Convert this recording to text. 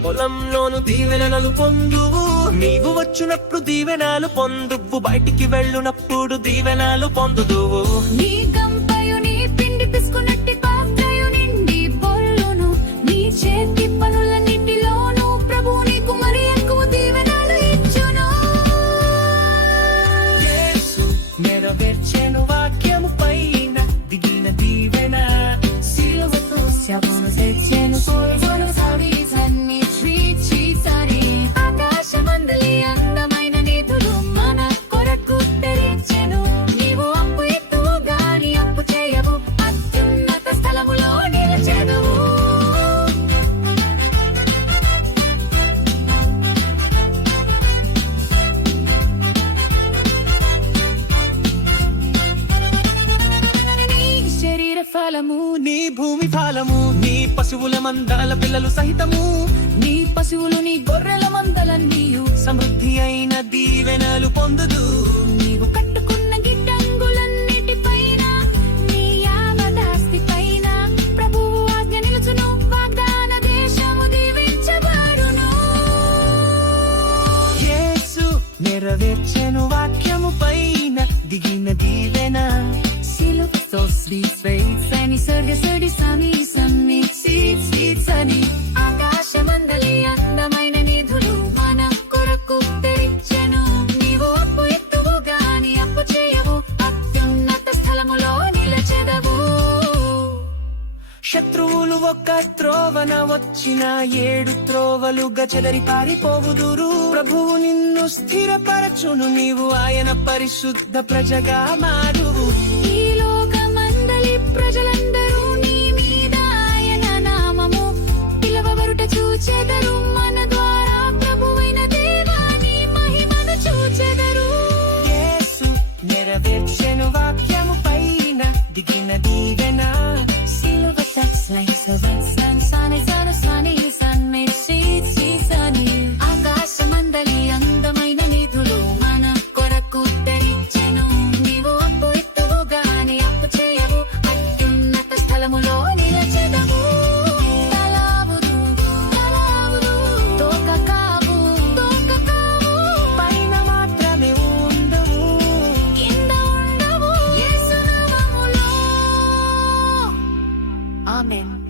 స్థలంలోను దీవెనలు పొందువు. నీవు వచ్చినప్పుడు దీవెనలు పొందువు. బయటికి వెళ్ళునప్పుడు దీవెనలు పొందుదువు. నీ గంపయు నీ పిండి పిసుకునట్టి పాత్రయు నిండి పొల్లును. నీ చేతి పనులన్నిటిలోనూ ప్రభు నీకు మరి ఎక్కువ దీవెనలు ఇచ్చును. యేసు నెరవేర్చెను Japan's Mädchen ist wohl von భూమి ఫలము నీ పశువుల మందాల పిల్లలు సహితము. నీ పశువులు నీ గొర్రెల మందలన్నీయు సమృద్ధి అయిన దీవెనలు పొందుదు. నీవు కట్టుకున్న గిడ్డంగులన్నిటిపైన నీ యావదాస్తి పైన ప్రభువు ఆజ్ఞ నిలుచును. వాగ్దాన దేశము దీవించబడును. యేసు నెరవేర్చెను వాక్యము పైన దిగిన దీవెన. సిలువతో శ్రీ స్వైసని స్వర్గ సుడి సమి సన్ని. సీట్ సీట్ అని ఆకాశమందలి అందమైన నిధులు మన కొరకు తెరిచెను. నీవు అప్పు ఎత్తువు గాని అప్పు చేయవు. అత్యున్నత స్థలములో నిలచెదవు. శత్రువులు ఒక్క త్రోవన వచ్చిన ఏడు త్రోవలు త్రోవలుగా పారిపోవు దూరు. ప్రభువు నిన్ను స్థిరపరచును నీవు. ఆయన పరిశుద్ధ ప్రజగా మా Amen.